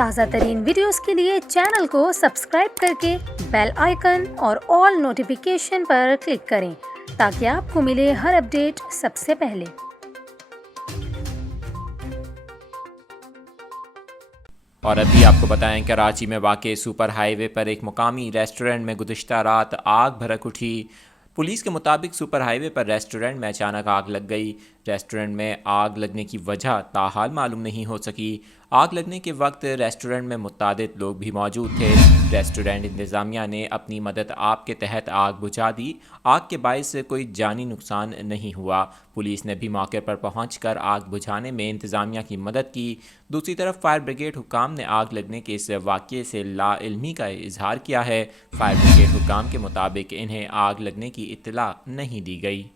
ताज़ा तरीन वीडियोस के लिए चैनल को सब्सक्राइब करके बेल आइकन और ऑल नोटिफिकेशन पर क्लिक करें ताकि आपको मिले हर अपडेट सबसे पहले। और अभी आपको बताएं कराची में वाक़ सुपर हाईवे पर एक मुकामी रेस्टोरेंट में गुज़िश्ता रात आग भड़क उठी। पुलिस के मुताबिक सुपर हाईवे पर रेस्टोरेंट में अचानक आग लग गई। रेस्टोरेंट में आग लगने की वजह ताहाल मालूम नहीं हो सकी। आग लगने के वक्त रेस्टोरेंट में मुतादिद लोग भी मौजूद थे। रेस्टोरेंट इंतज़ामिया ने अपनी मदद आप के तहत आग बुझा दी। आग के बायस कोई जानी नुकसान नहीं हुआ। पुलिस ने भी मौके पर पहुंचकर आग बुझाने में इंतज़ामिया की मदद की। दूसरी तरफ फायर ब्रिगेड हुक्काम ने आग लगने के इस वाक़ये से लाइल्मी का इजहार किया है। फायर ब्रिगेड हुक्काम के मुताबिक इन्हें आग लगने की इत्तला नहीं दी गई।